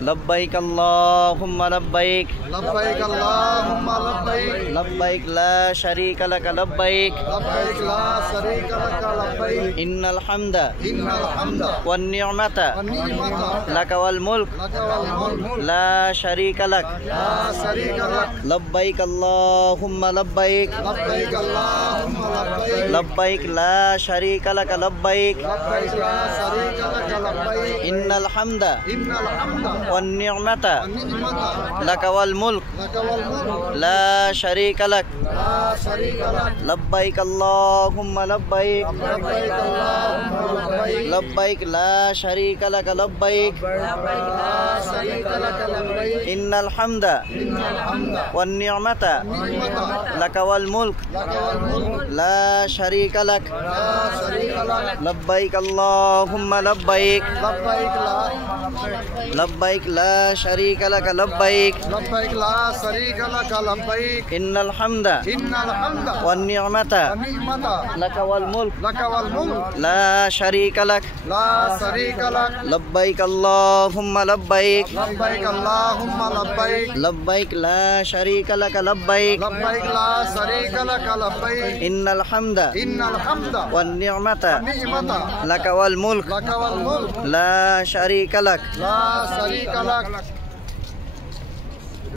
لبيك اللهم لبيك لبيك اللهم لبيك لبيك لا شريك لك لبيك لبيك لا شريك لك لبيك إن الحمد إن الحمد والنعمة والنعمة لك والملك لك والملك لا شريك لك لا شريك لك لبيك اللهم لبيك لبيك اللهم لبيك لبيك لا شريك لك لبيك لبيك لا شريك لك لبيك إن الحمد إن الحمد والنعمة والنعمة لك والملك لك والملك لا شريك لك لا شريك لك لبيك اللهم لبيك لبيك اللهم لبيك لبيك لا شريك لك لبيك لبيك لا شريك لك لبيك إن الحمد إن الحمد والنعمة والنعمة لك والملك لك والملك لا شريك لك لا شريك لك لبيك اللهم لبيك لبيك لا لبيك لا شريك لك لبيك لبيك لا شريك لك لبيك إن الحمد إن الحمد والنعمة والنعمة لك والملك لك والملك لا شريك لك لا شريك لك لبيك اللهم لبيك لبيك اللهم لبيك لبيك لا شريك لك لبيك لبيك لا شريك لك لبيك إن الحمد إن الحمد والنعمة والنعمة لك والملك لك والملك لا شريك لك لا شريك لك